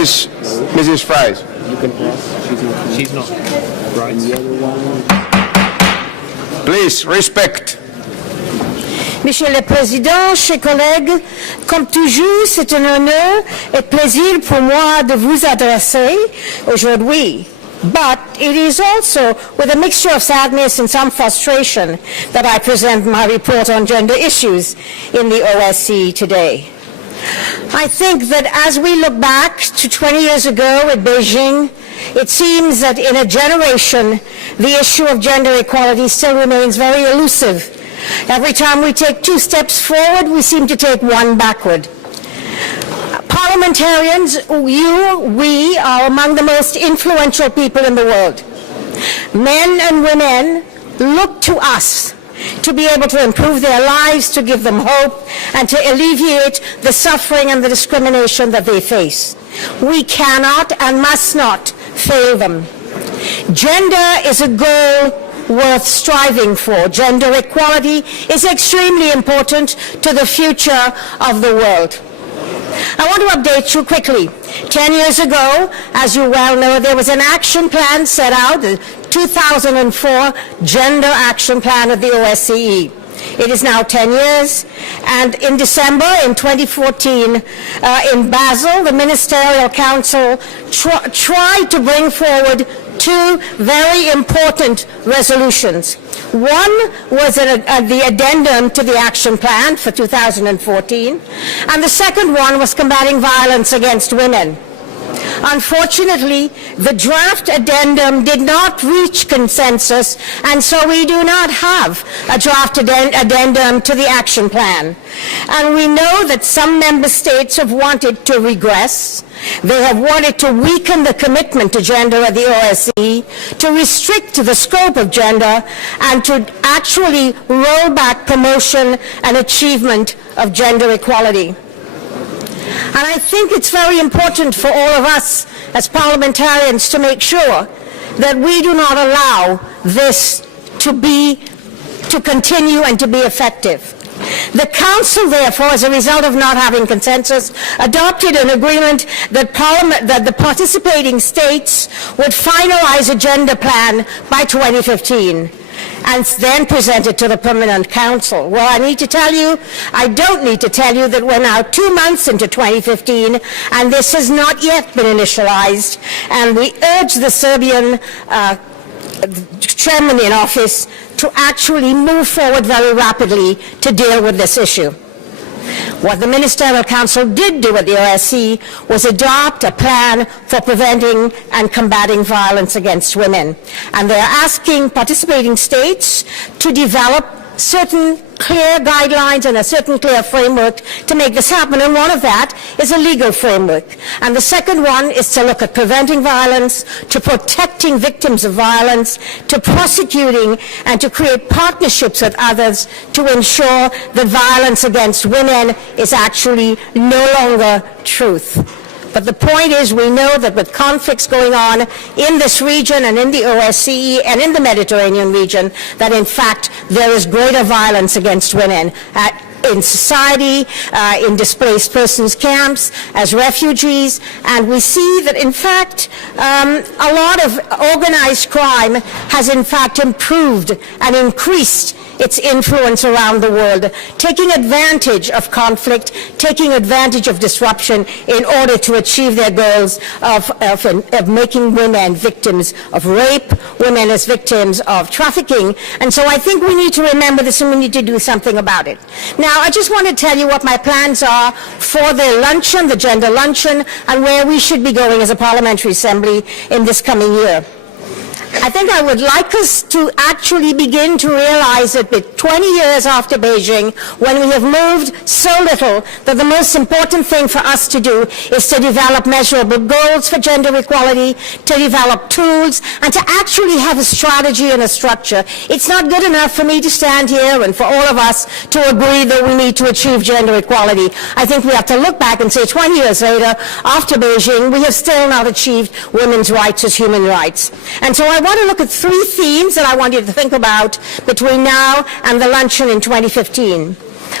is Mrs. Fries. You can pass. She's not. Right. The other one. Please, respect. Monsieur le Président, chers collègues, comme toujours, c'est un honneur et plaisir pour moi de vous adresser aujourd'hui. But it is also with a mixture of sadness and some frustration that I present my report on gender issues in the OSCE today. I think that as we look back to 20 years ago at Beijing, it seems that in a generation, the issue of gender equality still remains very elusive. Every time we take 2 steps forward, we seem to take 1 backward. Parliamentarians, we are among the most influential people in the world. Men and women look to us to be able to improve their lives, to give them hope, and to alleviate the suffering and the discrimination that they face. We cannot and must not fail them. Gender is a goal worth striving for. Gender equality is extremely important to the future of the world. I want to update you quickly. 10 years ago, as you well know, there was an action plan set out, the 2004 Gender Action Plan of the OSCE. It is now 10 years, and in December in 2014, in Basel, the Ministerial Council tried to bring forward 2 very important resolutions. One was the addendum to the action plan for 2014, and the second one was combating violence against women. Unfortunately, the draft addendum did not reach consensus, and so we do not have a draft addendum to the action plan. And we know that some member states have wanted to regress. They have wanted to weaken the commitment to gender at the OSCE, to restrict the scope of gender, and to actually roll back promotion and achievement of gender equality. And I think it's very important for all of us as parliamentarians to make sure that we do not allow this to continue and to be effective. The Council, therefore, as a result of not having consensus, adopted an agreement that the participating states would finalize a gender plan by 2015. And then present it to the Permanent Council. Well, I don't need to tell you that we're now 2 months into 2015, and this has not yet been initialized, and we urge the Serbian chairman in office to actually move forward very rapidly to deal with this issue. What the Ministerial Council did do at the OSCE was adopt a plan for preventing and combating violence against women. And they're asking participating states to develop certain clear guidelines and a certain clear framework to make this happen. And one of that is a legal framework. And the second one is to look at preventing violence, to protecting victims of violence, to prosecuting, and to create partnerships with others to ensure that violence against women is actually no longer truth. But the point is, we know that with conflicts going on in this region and in the OSCE and in the Mediterranean region, that in fact there is greater violence against women in society, in displaced persons camps, as refugees, and we see that in fact a lot of organized crime has in fact improved and increased its influence around the world, taking advantage of conflict, taking advantage of disruption in order to achieve their goals of making women victims of rape, women as victims of trafficking. And so I think we need to remember this and we need to do something about it. Now, I just want to tell you what my plans are for the luncheon, the gender luncheon, and where we should be going as a parliamentary assembly in this coming year. I think I would like us to actually begin to realize that 20 years after Beijing, when we have moved so little, that the most important thing for us to do is to develop measurable goals for gender equality, to develop tools, and to actually have a strategy and a structure. It's not good enough for me to stand here and for all of us to agree that we need to achieve gender equality. I think we have to look back and say 20 years later, after Beijing, we have still not achieved women's rights as human rights. And so I want to look at 3 themes that I want you to think about between now and the luncheon in 2015.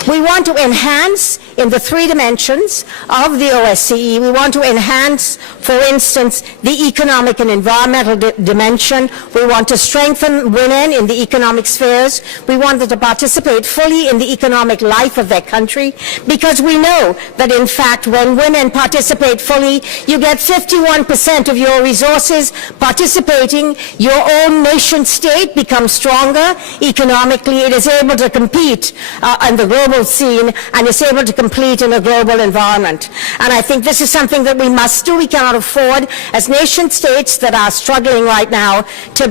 We want to enhance in the three dimensions of the OSCE. We want to enhance, for instance, the economic and environmental dimension. We want to strengthen women in the economic spheres. We want them to participate fully in the economic life of their country, because we know that, in fact, when women participate fully, you get 51% of your resources participating. Your own nation state becomes stronger economically. It is able to compete on the global scene, and is able to compete in a global environment. And I think this is something that we must do. We cannot afford, as nation states that are struggling right now, to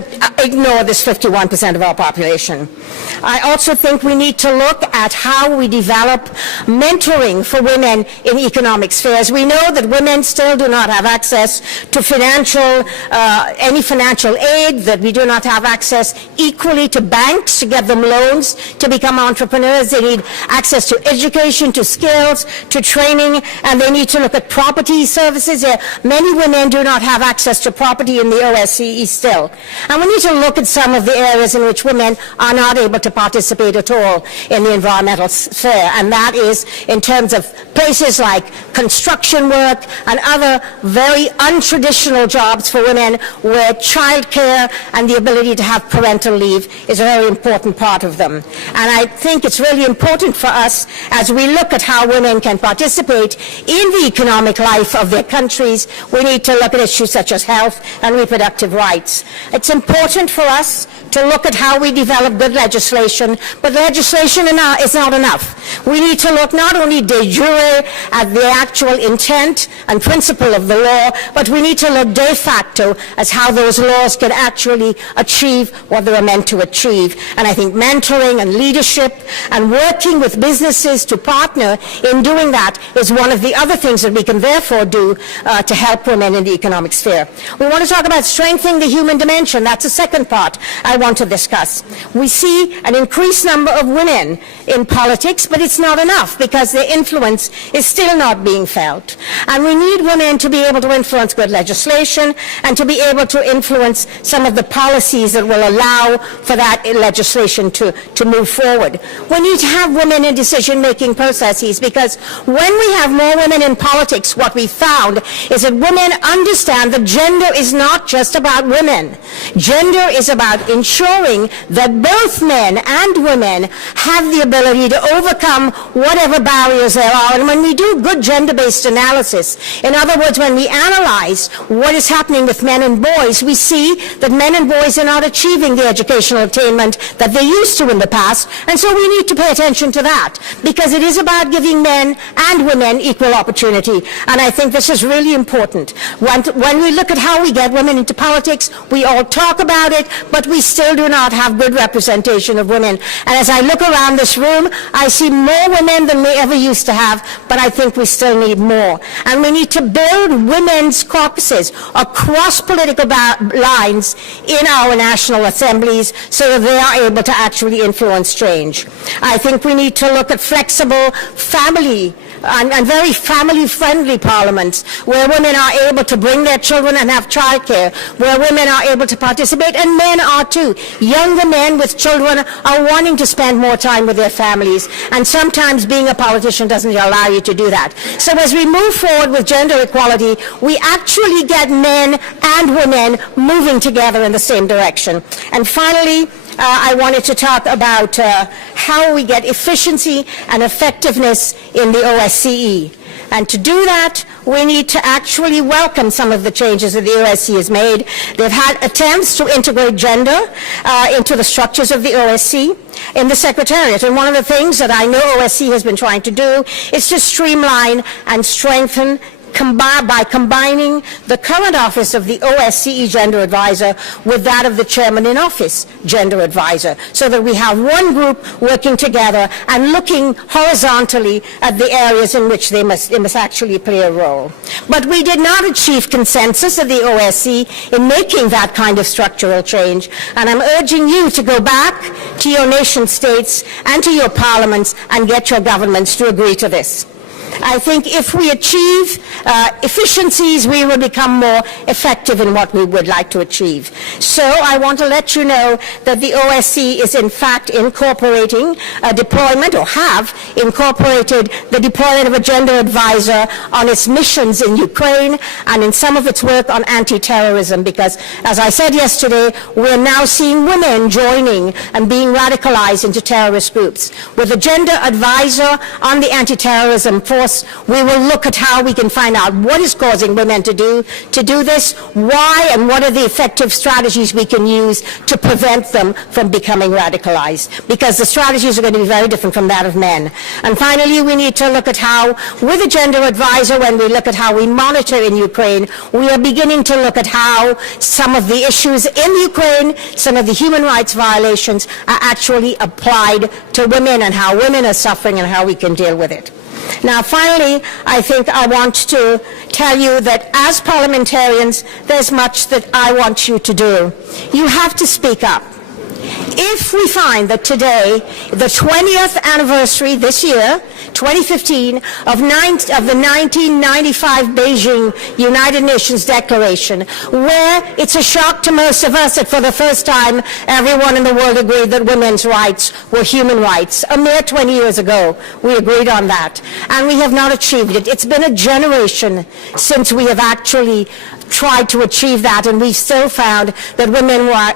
ignore this 51% of our population. I also think we need to look at how we develop mentoring for women in economic spheres. We know that women still do not have access to any financial aid, that we do not have access equally to banks to get them loans to become entrepreneurs. They need access to education, to skills, to training, and they need to look at property services. Many women do not have access to property in the OSCE still. And we need to look at some of the areas in which women are not able to participate at all in the environmental sphere, and that is in terms of places like construction work and other very untraditional jobs for women, where childcare and the ability to have parental leave is a very important part of them. And I think it's really important for us, as we look at how women can participate in the economic life of their countries, we need to look at issues such as health and reproductive rights. It's important for us to look at how we develop good legislation, but legislation is not enough. We need to look not only de jure at the actual intent and principle of the law, but we need to look de facto as how those laws can actually achieve what they were meant to achieve. And I think mentoring and leadership and working with businesses to partner in doing that is one of the other things that we can therefore do to help women in the economic sphere. We want to talk about strengthening the human dimension. That's the second part I want to discuss. We see an increased number of women in politics, but it's not enough, because their influence is still not being felt. And we need women to be able to influence good legislation and to be able to influence some of the policies that will allow for that legislation to move forward. We need to have women in decision-making processes, because when we have more women in politics, what we found is that women understand that gender is not just about women. Gender is about ensuring that both men and women have the ability to overcome whatever barriers there are. And when we do good gender-based analysis, in other words, when we analyze what is happening with men and boys, we see that men and boys are not achieving the educational attainment that they used to in the past. And so we need to pay attention to that, because it is about giving men and women equal opportunity. And I think this is really important. When we look at how we get women into politics, we all talk about it, but we still do not have good representation of women. And as I look around this room, I see more women than we ever used to have, but I think we still need more. And we need to build women's caucuses across political lines in our national assemblies so that they are able to actually influence change. I think we need to look at flexible family and very family-friendly parliaments, where women are able to bring their children and have childcare, where women are able to participate, and men are too. Younger men with children are wanting to spend more time with their families, and sometimes being a politician doesn't allow you to do that. So as we move forward with gender equality, we actually get men and women moving together in the same direction. And finally, I wanted to talk about how we get efficiency and effectiveness in the OSCE. And to do that, we need to actually welcome some of the changes that the OSCE has made. They've had attempts to integrate gender into the structures of the OSCE in the Secretariat. And one of the things that I know OSCE has been trying to do is to streamline and strengthen by combining the current office of the OSCE Gender Advisor with that of the Chairman in Office Gender Advisor, so that we have one group working together and looking horizontally at the areas in which they must actually play a role. But we did not achieve consensus at the OSCE in making that kind of structural change, and I'm urging you to go back to your nation states and to your parliaments and get your governments to agree to this. I think if we achieve efficiencies, we will become more effective in what we would like to achieve. So I want to let you know that the OSCE is in fact incorporating a deployment, or have incorporated the deployment of a gender advisor on its missions in Ukraine and in some of its work on anti-terrorism, because, as I said yesterday, we're now seeing women joining and being radicalized into terrorist groups. With a gender advisor on the anti-terrorism force, we will look at how we can find out what is causing women to do this, why, and what are the effective strategies we can use to prevent them from becoming radicalized, because the strategies are going to be very different from that of men. And finally, we need to look at how, with a gender advisor, when we look at how we monitor in Ukraine, we are beginning to look at how some of the issues in Ukraine, some of the human rights violations, are actually applied to women, and how women are suffering and how we can deal with it. Now, finally, I think I want to tell you that as parliamentarians, there's much that I want you to do. You have to speak up. If we find that today, the 20th anniversary this year, 2015, of the 1995 Beijing United Nations Declaration, where it's a shock to most of us that for the first time everyone in the world agreed that women's rights were human rights. A mere 20 years ago, we agreed on that, and we have not achieved it. It's been a generation since we have actually tried to achieve that, and we've still found that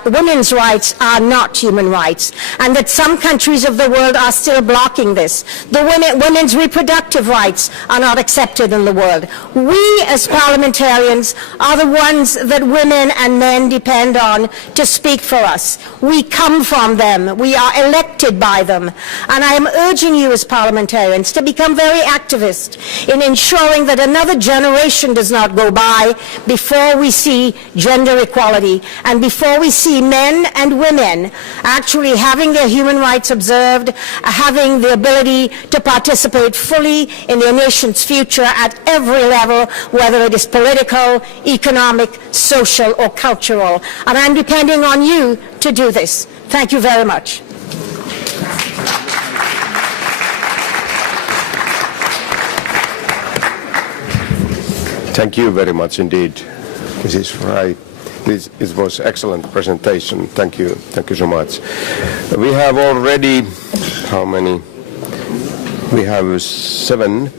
women's rights are not human rights, and that some countries of the world are still blocking this. Women's reproductive rights are not accepted in the world. We, as parliamentarians, are the ones that women and men depend on to speak for us. We come from them. We are elected by them. And I am urging you as parliamentarians to become very activist in ensuring that another generation does not go by before we see gender equality, and before we see men and women actually having their human rights observed, having the ability to participate fully in their nation's future at every level, whether it is political, economic, social, or cultural. And I'm depending on you to do this. Thank you very much. Thank you very much indeed, Mrs. Fry. It was excellent presentation. Thank you so much. We have already, how many? We have 7